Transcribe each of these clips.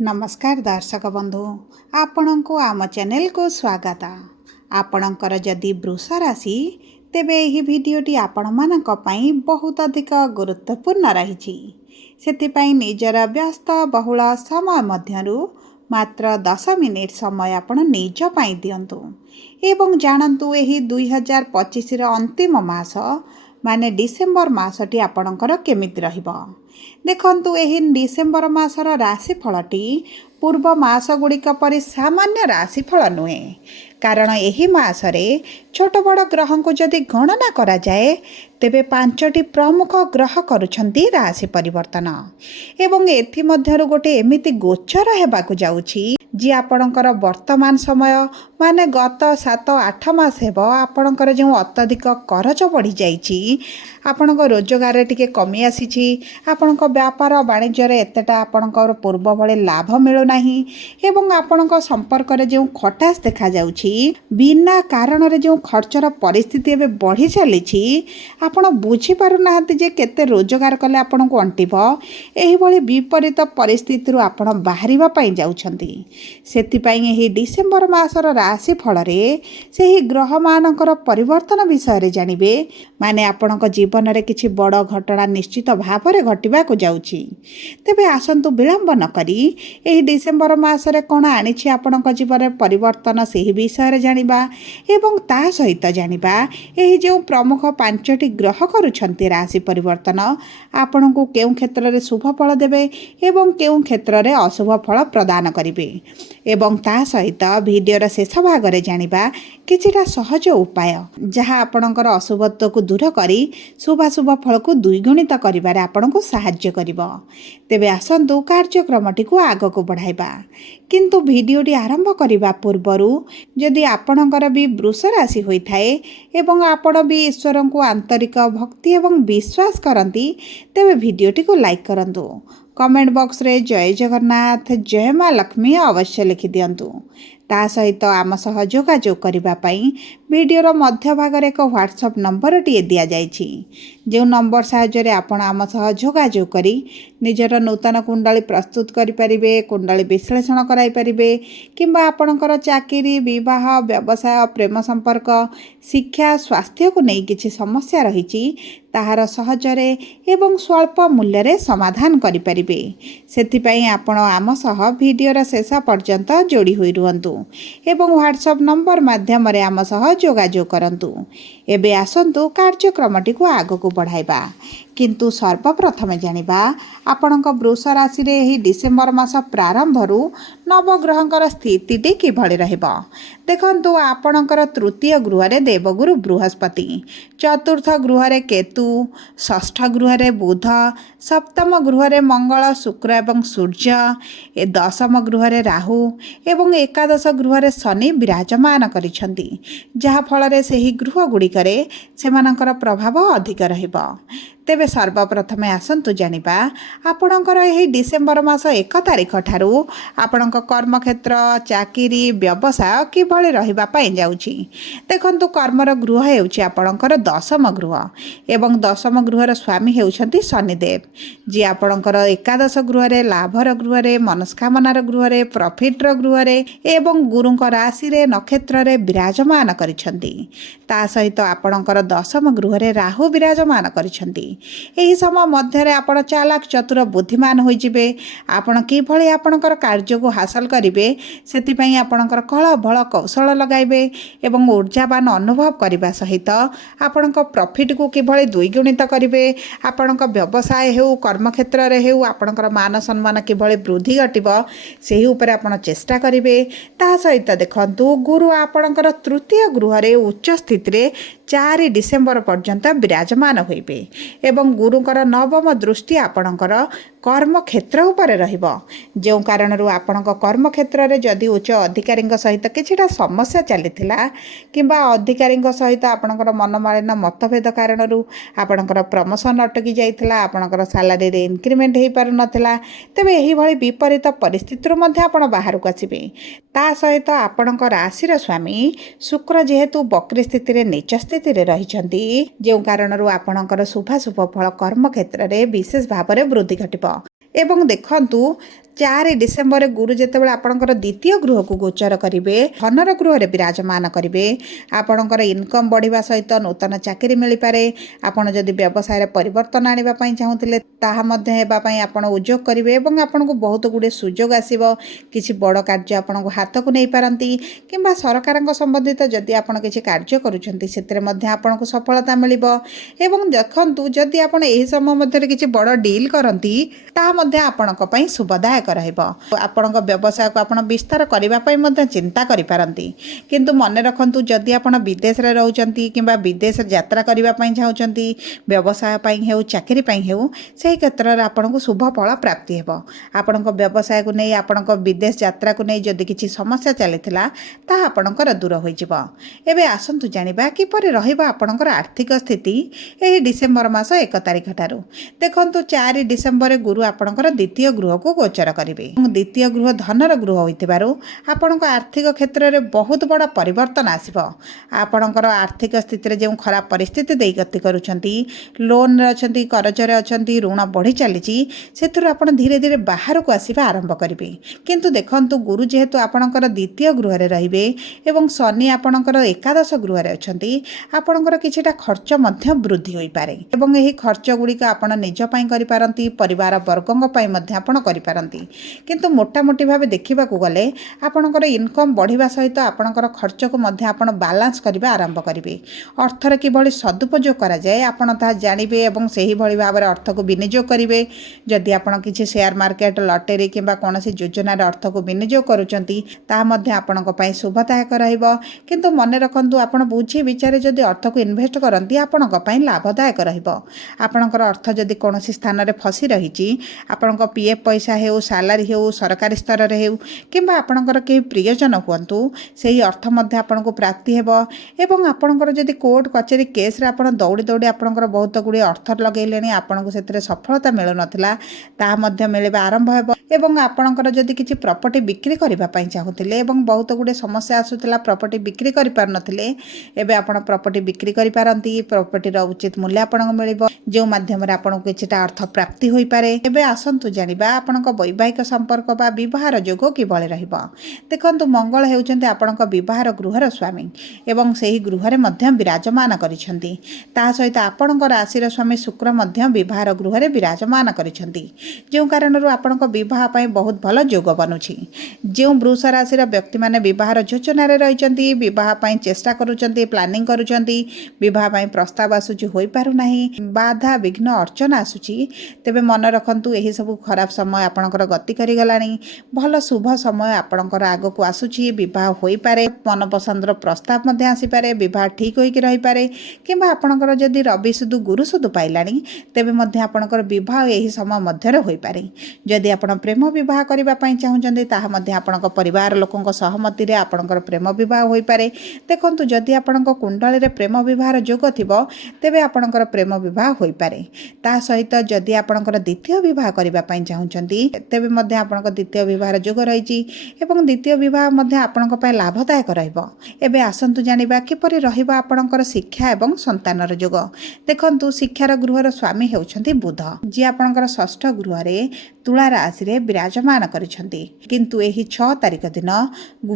नमस्कार दर्शक बंधु आपण को आम चैनल को स्वागत। आपणकर जदि वृष राशि तेबे यही भिडटी आपण मानक पई बहुत अधिक गुरुत्वपूर्ण रही। सेथिपई निजर व्यस्त बहुल समय मध्यरु मात्र 10 मिनिट समय आपण निज पई दियंतु एवं जानतु एही 2025 रो अंतिम मास माने डिसेम्बर मासटी आपणकर केमिति रहिबो। देखंतु एही डिसेम्बर मासर राशिफलटी पूर्व मास गुड़िक परि सामान्य राशिफल नुहे, कारण एही मासरे छोट बड़ ग्रह को जदि गणना करा जाए तेबे 5टी प्रमुख ग्रह करुछंती राशि परिवर्तन एवं एथि मध्यरु गोटे एमिति गोचर हेबाकु जाउछि जी आपणकर वर्तमान समय माने गत 7-8 मास हेबो आपणकर जो अत्यधिक करज बढ़ी जाइछि, आपणक रोजगार टिके कमी आसीछि, आपणक व्यापार वाणिज्य रे एतेटा आपणकर पूर्व भले लाभ मिलु नाही एवं आपणक संपर्क रे जो खटास देखा जाउछि, बिना कारण रे जो खर्चर परिस्थिति एबे बढ़ी चलिछि, आपण बुझी पारु नाहंती जे केते रोजगार कले आपणको अंटिबो। एही भली विपरीत परिस्थिति रु आपण बाहरिबा पई जाउछंती। सेथिपई एही डिसेम्बर मासर राशि फलरे सेही ग्रह मानकर परिवर्तन विषय जानिबे, माने आपणक जीवन रे किछि बड़ घटना निश्चित भावरे घटिबा को जाउछि। तेबे आसंतु विलंब न करी एही डिसेम्बर मासरे कोन आनिछि आपणक जीवन रे परिवर्तन सेही विषय जानिबा एवं ता सहित जानिबा एही जो प्रमुख 5टी ग्रह करुछंती राशि परिवर्तन आपणको केउ क्षेत्र रे शुभ फल देबे एवं केउ क्षेत्र रे अशुभ फल प्रदान करिवे एवं ता सहित भिडियोर शेष भाग रे जानिबा किछिटा सहज उपाय जहाँ आपणकर अशुभत्व को दूर करी शुभाशुभ फल को द्विगुणित करिबारे आपणको सहाय्य करिवो। तेबे आसंतु कार्यक्रमटी को आग को बढ़ाइबा, किंतु भिडियोटी आरंभ करिबा पूर्वरु जदि आपणकर भी वृष राशि होई थाए एवं आपण भी ईश्वर को आंतरिक भक्ति एवं विश्वास करती तेबे भिडियोटी को लाइक करंतु। कमेंट बॉक्स रे जय जगन्नाथ जय माँ लक्ष्मी अवश्य लिखि दियंतु। ता सहित आम सह जोगाजोग करिबा पई वीडियोर मध्य भाग रे एक व्हाट्सएप नंबर टी दिया जाइछि, जो नंबर साहाय्य रे आपण आम सह जोगाजोग करी निजर नूतन कुंडली प्रस्तुत करि परिबे, कुंडली विश्लेषण कराई परिबे किंबा आपणकर चाकरी विवाह व्यवसाय प्रेम संपर्क शिक्षा स्वास्थ्य को नहीं किछि समस्या रहिछि ताहार सहजरे एवं स्वल्प मूल्य रे समाधान करि परिबे। सेथिपई आपण आम सह वीडियोर शेष पर्यंत जोड़ी होई रुहंतु एवं व्हाट्सएप नंबर माध्यम रे आम सह जोगाजोग करंतु। एबे आसंतु कार्यक्रमटी को आग को बढ़ाइबा, किंतु सर्वप्रथमे जानिबा आपणक वृष राशि रे एही डिसेम्बर मास प्रारंभरु नवग्रहंकर स्थितिटी किभଳି रहिबो। देखंतु आपणकर तृतीय गृह रे देवगुरु बृहस्पति, चतुर्थ गृह रे केतु, षष्ठ गृह रे बुध, सप्तम गृह रे मंगल शुक्र एवं सूर्य, दशम गृह रे राहु एवं एकादश गृह रे शनि विराजमान करिसंती, जहा फल रे सेही गृह गुड़िकरे सेमानकर प्रभाव अधिक रहिबो। तेबे सर्वप्रथमे आसंतु जानिबा आपणकर एही डिसेम्बर मास 1 तारिख ठारू आपणक कर्मक्षेत्र चाकरी व्यवसाय किभଳି रहिबा पई जाउछि। देखंतु कर्मर गृह हेउछि आपणकर दशम गृह एवं दशम गृहर स्वामी हेउछंती शनिदेव, जी आपणकर एकादश गृह रे लाभर गृह रे मनस्कामनार गृह रे प्रॉफिटर गृह रे एवं गुरुଙ୍କ राशि रे नक्षत्र रे विराजमान करिसंती। ता सहित आपणकर दशम गृह रे राहु विराजमान करिसंती। एही समय मध्य रे आपण चालाक चतुर बुद्धिमान होई जिवे। आपण किभଳି आपणकर कार्य को हासिल करिवे सेति आपणकर कला बल कौशल लगाइबे एवं ऊर्जावान अनुभव करने सहित आपणक प्रॉफिट को किभଳି द्विगुणित करिवे, आपणक व्यवसाय हेउ कर्मक्षेत्र रे हेउ आपणकर मान सम्मान किभଳି वृद्धि घटिबो सेही ऊपर आपण चेष्टा करिवे। ता सहित देखंतु गुरु आपणकर तृतीय गृह रे उच्च स्थिति रे 4 डिसेम्बर पर्यंत विराजमान होइबे एवं गुरुकर नवम दृष्टि आपणकर कर्मक्षेत्र उपर रहिबो, जो कारण आपणक कर्मक्षेत्र रे जदि उच्च अधिकारी सहित किछिटा समस्या चलीथिला किंबा अधिकारी सहित आपणकर मनमालिन्य मतभेद कारण आपणकर प्रमोशन अटकी जाइथिला, आपणकर सैलरी रे इंक्रीमेंट हेई पारु नथिला, तेबे एही भली विपरीत परिस्थिति मध्ये आपण बाहर को आसीबे। ता सहित आपणक राशि रे स्वामी शुक्र जेहेतु वक्री स्थिति रे नीच स्थिति रे रहिछंती, जो कारण आपणकर शुभाशुभ फल कर्मक्षेत्र रे विशेष भाव में वृद्धि घटिबो। एवं देखंतु 4 ଡିସେମ୍ବର ଗୁରୁ ଯେତେବେଳେ ଆପଣଙ୍କର ଦ୍ୱିତୀୟ ଗୃହକୁ ଗୋଚର କରିବେ, ଧନର ଗୃହରେ ବିରାଜମାନ କରିବେ, ଆପଣଙ୍କର ଇନକମ୍ ବଢ଼ିବା ସହିତ ନୂତନ ଚାକିରି ମିଳିପାରେ। ଆପଣ ଯଦି ବ୍ୟବସାୟରେ ପରିବର୍ତ୍ତନ ଆଣିବା ପାଇଁ ଚାହୁଁଥିଲେ ତାହା ମଧ୍ୟ ହେବା ପାଇଁ ଆପଣ ଉଦ୍ୟୋଗ କରିବେ ଏବଂ ଆପଣଙ୍କୁ ବହୁତ ଗୁଡ଼ିଏ ସୁଯୋଗ ଆସିବ। କିଛି ବଡ଼ କାର୍ଯ୍ୟ ଆପଣଙ୍କୁ ହାତକୁ ନେଇପାରନ୍ତି କିମ୍ବା ସରକାରଙ୍କ ସମ୍ବନ୍ଧିତ ଯଦି ଆପଣ କିଛି କାର୍ଯ୍ୟ କରୁଛନ୍ତି ସେଥିରେ ମଧ୍ୟ ଆପଣଙ୍କୁ ସଫଳତା ମିଳିବ। ଏବଂ ଦେଖନ୍ତୁ, ଯଦି ଆପଣ ଏହି ସମୟ ମଧ୍ୟରେ କିଛି ବଡ଼ ଡିଲ୍ କରନ୍ତି ତାହା ମଧ୍ୟ ଆପଣଙ୍କ ପାଇଁ ଶୁଭଦାୟକ ରହିବ। ଆପଣଙ୍କ ବ୍ୟବସାୟକୁ ଆପଣ ବିସ୍ତାର କରିବା ପାଇଁ ମଧ୍ୟ ଚିନ୍ତା କରିପାରନ୍ତି। କିନ୍ତୁ ମନେ ରଖନ୍ତୁ, ଯଦି ଆପଣ ବିଦେଶରେ ରହୁଛନ୍ତି କିମ୍ବା ବିଦେଶ ଯାତ୍ରା କରିବା ପାଇଁ ଚାହୁଁଛନ୍ତି, ବ୍ୟବସାୟ ପାଇଁ ହେଉ ଚାକିରି ପାଇଁ ହେଉ, ସେହି କ୍ଷେତ୍ରରେ ଆପଣଙ୍କୁ ଶୁଭ ଫଳ ପ୍ରାପ୍ତି ହେବ। ଆପଣଙ୍କ ବ୍ୟବସାୟକୁ ନେଇ ଆପଣଙ୍କ ବିଦେଶ ଯାତ୍ରାକୁ ନେଇ ଯଦି କିଛି ସମସ୍ୟା ଚାଲିଥିଲା ତାହା ଆପଣଙ୍କର ଦୂର ହୋଇଯିବ। ଏବେ ଆସନ୍ତୁ ଜାଣିବା କିପରି ରହିବ ଆପଣଙ୍କର ଆର୍ଥିକ ସ୍ଥିତି ଏହି ଡିସେମ୍ବର ମାସ 1 ତାରିଖ ଠାରୁ। ଦେଖନ୍ତୁ, 4 ଡିସେମ୍ବର ଗୁରୁ ଆପଣଙ୍କର ଦ୍ୱିତୀୟ ଗୃହକୁ ଗୋଚର କରିବେ। ଦ୍ୱିତୀୟ ଗୃହ ଧନର ଗୃହ ହୋଇଥିବାରୁ ଆପଣଙ୍କ ଆର୍ଥିକ କ୍ଷେତ୍ରରେ ବହୁତ ବଡ଼ ପରିବର୍ତ୍ତନ ଆସିବ। ଆପଣଙ୍କର ଆର୍ଥିକ ସ୍ଥିତିରେ ଯେଉଁ ଖରାପ ପରିସ୍ଥିତି ଦେଇ ଗତି କରୁଛନ୍ତି, ଲୋନ୍ରେ ଅଛନ୍ତି, କରଜରେ ଅଛନ୍ତି, ଋଣ ବଢ଼ି ଚାଲିଛି, ସେଥିରୁ ଆପଣ ଧୀରେ ଧୀରେ ବାହାରକୁ ଆସିବା ଆରମ୍ଭ କରିବେ। କିନ୍ତୁ ଦେଖନ୍ତୁ, ଗୁରୁ ଯେହେତୁ ଆପଣଙ୍କର ଦ୍ୱିତୀୟ ଗୃହରେ ରହିବେ ଏବଂ ଶନି ଆପଣଙ୍କର ଏକାଦଶ ଗୃହରେ ଅଛନ୍ତି, ଆପଣଙ୍କର କିଛିଟା ଖର୍ଚ୍ଚ ମଧ୍ୟ ବୃଦ୍ଧି ହୋଇପାରେ ଏବଂ ଏହି ଖର୍ଚ୍ଚ ଗୁଡ଼ିକ ଆପଣ ନିଜ ପାଇଁ କରିପାରନ୍ତି, ପରିବାର ବର୍ଗଙ୍କ ପାଇଁ ମଧ୍ୟ ଆପଣ କରିପାରନ୍ତି। କିନ୍ତୁ ମୋଟାମୋଟି ଭାବେ ଦେଖିବାକୁ ଗଲେ ଆପଣଙ୍କର ଇନକମ୍ ବଢ଼ିବା ସହିତ ଆପଣଙ୍କର ଖର୍ଚ୍ଚକୁ ମଧ୍ୟ ଆପଣ ବାଲାନ୍ସ କରିବା ଆରମ୍ଭ କରିବେ। ଅର୍ଥର କିଭଳି ସଦୁପଯୋଗ କରାଯାଏ ଆପଣ ତାହା ଜାଣିବେ ଏବଂ ସେହିଭଳି ଭାବରେ ଅର୍ଥକୁ ବିନିଯୋଗ କରିବେ। ଯଦି ଆପଣ କିଛି ସେୟାର ମାର୍କେଟ, ଲଟେରୀ କିମ୍ବା କୌଣସି ଯୋଜନାରେ ଅର୍ଥକୁ ବିନିଯୋଗ କରୁଛନ୍ତି ତାହା ମଧ୍ୟ ଆପଣଙ୍କ ପାଇଁ ଶୁଭଦାୟକ ରହିବ। କିନ୍ତୁ ମନେ ରଖନ୍ତୁ, ଆପଣ ବୁଝି ବିଚାରି ଯଦି ଅର୍ଥକୁ ଇନଭେଷ୍ଟ କରନ୍ତି ଆପଣଙ୍କ ପାଇଁ ଲାଭଦାୟକ ରହିବ। ଆପଣଙ୍କର ଅର୍ଥ ଯଦି କୌଣସି ସ୍ଥାନରେ ଫସି ରହିଛି, ଆପଣଙ୍କ PF ପଇସା ହେଉ, ସାଲାରୀ ହେଉ, ସରକାରୀ ସ୍ତରରେ ହେଉ କିମ୍ବା ଆପଣଙ୍କର କେହି ପ୍ରିୟଜନ ହୁଅନ୍ତୁ, ସେହି ଅର୍ଥ ମଧ୍ୟ ଆପଣଙ୍କୁ ପ୍ରାପ୍ତି ହେବ। ଏବଂ ଆପଣଙ୍କର ଯଦି କୋର୍ଟ କଚେରୀ କେସ୍ରେ ଆପଣ ଦୌଡ଼ି ଦୌଡ଼ି ଆପଣଙ୍କର ବହୁତ ଗୁଡ଼ିଏ ଅର୍ଥ ଲଗାଇଲେଣି, ଆପଣଙ୍କୁ ସେଥିରେ ସଫଳତା ମିଳୁନଥିଲା, ତାହା ମଧ୍ୟ ମିଳିବା ଆରମ୍ଭ ହେବ। ଏବଂ ଆପଣଙ୍କର ଯଦି କିଛି ପ୍ରପର୍ଟି ବିକ୍ରି କରିବା ପାଇଁ ଚାହୁଁଥିଲେ ଏବଂ ବହୁତ ଗୁଡ଼ିଏ ସମସ୍ୟା ଆସୁଥିଲା, ପ୍ରପର୍ଟି ବିକ୍ରି କରିପାରୁନଥିଲେ, ଏବେ ଆପଣ ପ୍ରପର୍ଟି ବିକ୍ରି କରିପାରନ୍ତି। ପ୍ରପର୍ଟିର ଉଚିତ ମୂଲ୍ୟ ଆପଣଙ୍କୁ ମିଳିବ, ଯେଉଁ ମାଧ୍ୟମରେ ଆପଣଙ୍କୁ କିଛିଟା ଅର୍ଥ ପ୍ରାପ୍ତି ହୋଇପାରେ। ଏବେ ଆସନ୍ତୁ ଜାଣିବା ଆପଣଙ୍କ ବୈବାହିକ ସମ୍ପର୍କ ବା ବିବାହର ଯୋଗ କିଭଳି ରହିବ। ଦେଖନ୍ତୁ, ମଙ୍ଗଳ ହେଉଛନ୍ତି ଆପଣଙ୍କ ବିବାହର ଗୃହର ସ୍ୱାମୀ ଏବଂ ସେହି ଗୃହରେ ମଧ୍ୟ ବିରାଜମାନ କରିଛନ୍ତି। ତାହା ସହିତ ଆପଣଙ୍କ ରାଶିର ସ୍ୱାମୀ ଶୁକ୍ର ମଧ୍ୟ ବିବାହର ଗୃହରେ ବିରାଜମାନ କରିଛନ୍ତି, ଯେଉଁ କାରଣରୁ ଆପଣଙ୍କ ବିବାହ ପାଇଁ ବହୁତ ଭଲ ଯୋଗ ବନୁଛି। ଯେଉଁ ବୃଷ ରାଶିର ବ୍ୟକ୍ତିମାନେ ବିବାହର ଯୋଜନାରେ ରହିଛନ୍ତି, ବିବାହ ପାଇଁ ଚେଷ୍ଟା କରୁଛନ୍ତି, ପ୍ଲାନିଂ କରୁଛନ୍ତି, ବିବାହ ପାଇଁ ପ୍ରସ୍ତାବ ଆସୁଛି, ହୋଇପାରୁନାହିଁ, ବାଧା ବିଘ୍ନ ଅର୍ଚ୍ଚନା ଆସୁଛି, ତେବେ ମନେ ରଖନ୍ତୁ ଏହିସବୁ ଖରାପ ସମୟ ଆପଣଙ୍କର ଗତି କରିଗଲାଣି। ଭଲ ଶୁଭ ସମୟ ଆପଣଙ୍କର ଆଗକୁ ଆସୁଛି। ବିବାହ ହୋଇପାରେ, ମନପସନ୍ଦର ପ୍ରସ୍ତାବ ମଧ୍ୟ ଆସିପାରେ, ବିବାହ ଠିକ୍ ହୋଇକି ରହିପାରେ କିମ୍ବା ଆପଣଙ୍କର ଯଦି ରବି ସୁଧୁ ଗୁରୁ ସୁଧୁ ପାଇଲାଣି ତେବେ ମଧ୍ୟ ଆପଣଙ୍କର ବିବାହ ଏହି ସମୟ ମଧ୍ୟରେ ହୋଇପାରେ। ଯଦି ଆପଣ ପ୍ରେମ ବିବାହ କରିବା ପାଇଁ ଚାହୁଁଛନ୍ତି ତାହା ମଧ୍ୟ ଆପଣଙ୍କ ପରିବାର ଲୋକଙ୍କ ସହମତିରେ ଆପଣଙ୍କର ପ୍ରେମ ବିବାହ ହୋଇପାରେ। ଦେଖନ୍ତୁ, ଯଦି ଆପଣଙ୍କ କୁଣ୍ଡଳୀରେ ପ୍ରେମ ବିବାହର ଯୋଗ ଥିବ ତେବେ ଆପଣଙ୍କର ପ୍ରେମ ବିବାହ ହୋଇପାରେ। ତା ସହିତ ଯଦି ଆପଣଙ୍କର ଦ୍ୱିତୀୟ ବିବାହ କରିବା ପାଇଁ ଚାହୁଁଛନ୍ତି ତେବେ ମଧ୍ୟ ଆପଣଙ୍କ ଦ୍ୱିତୀୟ ବିବାହର ଯୋଗ ରହିଛି ଏବଂ ଦ୍ୱିତୀୟ ବିବାହ ମଧ୍ୟ ଆପଣଙ୍କ ପାଇଁ ଲାଭଦାୟକ ରହିବ। ଏବେ ଆସନ୍ତୁ ଜାଣିବା କିପରି ରହିବ ଆପଣଙ୍କର ଶିକ୍ଷା ଏବଂ ସନ୍ତାନର ଯୋଗ। ଦେଖନ୍ତୁ, ଶିକ୍ଷାର ଗୃହର ସ୍ୱାମୀ ହେଉଛନ୍ତି ବୁଧ, ଯିଏ ଆପଣଙ୍କର ଷଷ୍ଠ ଗୃହରେ ତୁଳା ରାଶିରେ ବିରାଜମାନ କରିଛନ୍ତି। କିନ୍ତୁ ଏହି 6 ତାରିଖ ଦିନ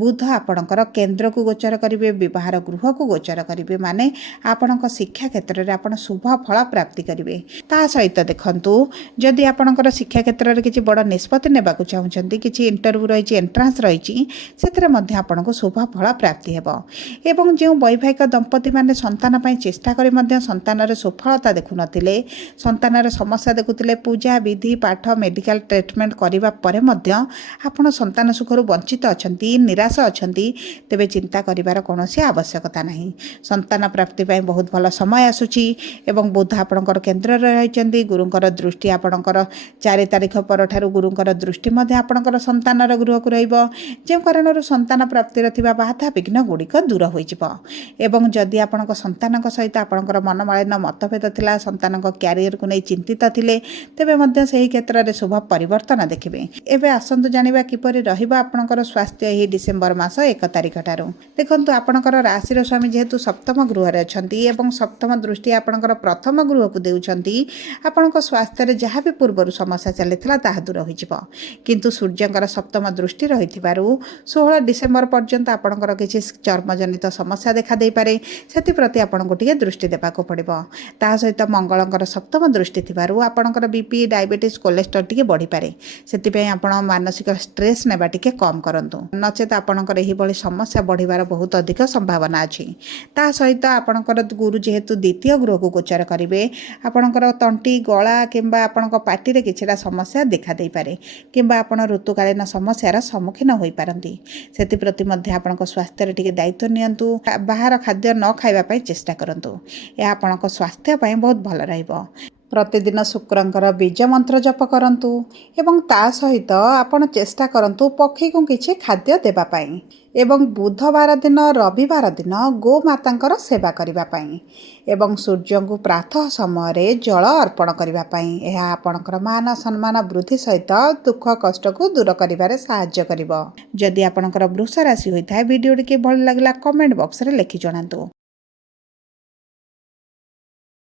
ବୁଧ ଆପଣଙ୍କର କେନ୍ଦ୍ରକୁ ଗୋଚର କରିବେ, ବିବାହର ଗୃହକୁ ଗୋଚର କରିବେ, ମାନେ ଆପଣଙ୍କ ଶିକ୍ଷା କ୍ଷେତ୍ରରେ ଆପଣ ଶୁଭ ଫଳ ପ୍ରାପ୍ତି କରିବେ। ତା ସହିତ ଦେଖନ୍ତୁ, ଯଦି ଆପଣଙ୍କର ଶିକ୍ଷା କ୍ଷେତ୍ରରେ କିଛି ବଡ଼ ନିଷ୍ପତ୍ତି ନେବାକୁ ଚାହୁଁଛନ୍ତି, କିଛି ଇଣ୍ଟରଭ୍ୟୁ ରହିଛି, ଏଣ୍ଟ୍ରାନ୍ସ ରହିଛି, ସେଥିରେ ମଧ୍ୟ ଆପଣଙ୍କୁ ଶୁଭ ଫଳ ପ୍ରାପ୍ତି ହେବ। ଏବଂ ଯେଉଁ ବୈବାହିକ ଦମ୍ପତିମାନେ ସନ୍ତାନ ପାଇଁ ଚେଷ୍ଟା କରି ମଧ୍ୟ ସନ୍ତାନରେ ସଫଳତା ଦେଖୁନଥିଲେ, ସନ୍ତାନର ସମସ୍ୟା ଦେଖୁଥିଲେ, ପୂଜା ବିଧି, ପାଠ, ମେଡ଼ିକାଲ ଟ୍ରିଟମେଣ୍ଟ କରିବା ପରେ ମଧ୍ୟ ଆପଣ ସନ୍ତାନ ସୁଖରୁ ବଞ୍ଚିତ ଅଛନ୍ତି, ନିରାଶ ଅଛନ୍ତି, ତେବେ ଚିନ୍ତା କରିବାର କୌଣସି ଆବଶ୍ୟକତା ନାହିଁ। ସନ୍ତାନ ପ୍ରାପ୍ତି ପାଇଁ ବହୁତ ଭଲ ସମୟ ଆସୁଛି ଏବଂ ବୁଧ ଆପଣଙ୍କର କେନ୍ଦ୍ରରେ ରହିଛନ୍ତି। ଗୁରୁଙ୍କର ଦୃଷ୍ଟି ଆପଣଙ୍କର 4 ତାରିଖ ପରଠାରୁ ଗୁରୁଙ୍କର ଦୃଷ୍ଟି ମଧ୍ୟ ଆପଣଙ୍କର ସନ୍ତାନର ଗୃହକୁ ରହିବ, ଯେଉଁ କାରଣରୁ ସନ୍ତାନ ପ୍ରାପ୍ତିରେ ଥିବା ବାଧା ବିଘ୍ନ ଗୁଡ଼ିକ ଦୂର ହୋଇଯିବ। ଏବଂ ଯଦି ଆପଣଙ୍କ ସନ୍ତାନଙ୍କ ସହିତ ଆପଣଙ୍କର ମନମାଳିନ୍ୟ ମତଭେଦ ଥିଲା, ସନ୍ତାନଙ୍କ କ୍ୟାରିୟରକୁ ନେଇ ଚିନ୍ତିତ ଥିଲେ, ତେବେ ମଧ୍ୟ ସେହି କ୍ଷେତ୍ରରେ ଶୁଭ ପରିବର୍ତ୍ତନ ଦେଖିବେ। ଏବେ ଆସନ୍ତୁ ଜାଣିବା କିପରି ରହିବ ଆପଣଙ୍କର ସ୍ୱାସ୍ଥ୍ୟ ଏହି ଡିସେମ୍ବର ମାସ 1 ତାରିଖ ଠାରୁ। ଦେଖନ୍ତୁ ଆପଣଙ୍କର ରାଶିର ସ୍ୱାମୀ ଯେହେତୁ ସପ୍ତମ ଗୃହରେ ଅଛନ୍ତି ଏବଂ ସପ୍ତମ ଦୃଷ୍ଟି ଆପଣଙ୍କର ପ୍ରଥମ ଗୃହକୁ ଦେଉଛନ୍ତି, ଆପଣଙ୍କ ସ୍ୱାସ୍ଥ୍ୟରେ ଯାହା ବି ପୂର୍ବରୁ ସମସ୍ୟା ଚାଲିଥିଲା ତାହା ଦୂର ହୋଇଯିବ। କିନ୍ତୁ ସୂର୍ଯ୍ୟଙ୍କର ସପ୍ତମ ଦୃଷ୍ଟି ରହିଥିବାରୁ 16 ଡିସେମ୍ବର ପର୍ଯ୍ୟନ୍ତ ଆପଣଙ୍କର କିଛି ଚର୍ମଜନିତ ସମସ୍ୟା ଦେଖାଦେଇପାରେ। ସେଥିପ୍ରତି ଆପଣଙ୍କୁ ଟିକେ ଦୃଷ୍ଟି ଦେବାକୁ ପଡ଼ିବ। ତା ସହିତ ମଙ୍ଗଳଙ୍କର ସପ୍ତମ ଦୃଷ୍ଟି ଥିବାରୁ ଆପଣଙ୍କର ବିପି, ଡାଇବେଟିସ୍, କୋଲେଷ୍ଟ୍ରଲ୍ ଟିକେ ବଢ଼ିପାରେ। ସେଥିପାଇଁ ଆପଣ ମାନସିକ ଷ୍ଟ୍ରେସ୍ ନେବା ଟିକେ କମ୍ କରନ୍ତୁ, ନଚେତ ଆପଣଙ୍କର ଏହିଭଳି ସମସ୍ୟା ବଢ଼ିବାର ବହୁତ ଅଧିକ ସମ୍ଭାବନା ଅଛି। ତା ସହିତ ଆପଣଙ୍କର ଗୁରୁ ଯେହେତୁ ଦ୍ୱିତୀୟ ଗୃହକୁ ଗୋଚର କରିବେ, ଆପଣଙ୍କର ତଣ୍ଟି, ଗଳା କିମ୍ବା ଆପଣଙ୍କ ପାଟିରେ କିଛିଟା ସମସ୍ୟା ଦେଖାଦେଇପାରେ କିମ୍ବା ଆପଣ ଋତୁକାଳୀନ ସମସ୍ୟାର ସମ୍ମୁଖୀନ ହୋଇପାରନ୍ତି। ସେଥିପ୍ରତି ମଧ୍ୟ ଆପଣଙ୍କ ସ୍ୱାସ୍ଥ୍ୟରେ ଟିକେ ଦାୟିତ୍ୱ ନିଅନ୍ତୁ। ବାହାର ଖାଦ୍ୟ ନ ଖାଇବା ପାଇଁ ଚେଷ୍ଟା କରନ୍ତୁ। ଏହା ଆପଣଙ୍କ ସ୍ୱାସ୍ଥ୍ୟ ପାଇଁ ବହୁତ ଭଲ ରହିବ। ପ୍ରତିଦିନ ଶୁକ୍ରଙ୍କର ବୀଜ ମନ୍ତ୍ର ଜପ କରନ୍ତୁ ଏବଂ ତା ସହିତ ଆପଣ ଚେଷ୍ଟା କରନ୍ତୁ ପକ୍ଷୀକୁ କିଛି ଖାଦ୍ୟ ଦେବା ପାଇଁ ଏବଂ ବୁଧବାର ଦିନ, ରବିବାର ଦିନ ଗୋମାତାଙ୍କର ସେବା କରିବା ପାଇଁ ଏବଂ ସୂର୍ଯ୍ୟଙ୍କୁ ପ୍ରାତଃ ସମୟରେ ଜଳ ଅର୍ପଣ କରିବା ପାଇଁ। ଏହା ଆପଣଙ୍କର ମାନ ସମ୍ମାନ ବୃଦ୍ଧି ସହିତ ଦୁଃଖ କଷ୍ଟକୁ ଦୂର କରିବାରେ ସାହାଯ୍ୟ କରିବ। ଯଦି ଆପଣଙ୍କର ବୃଷ ରାଶି ହୋଇଥାଏ, ଭିଡ଼ିଓଟି ଭଲ ଲାଗିଲା କମେଣ୍ଟ ବକ୍ସରେ ଲେଖି ଜଣାନ୍ତୁ।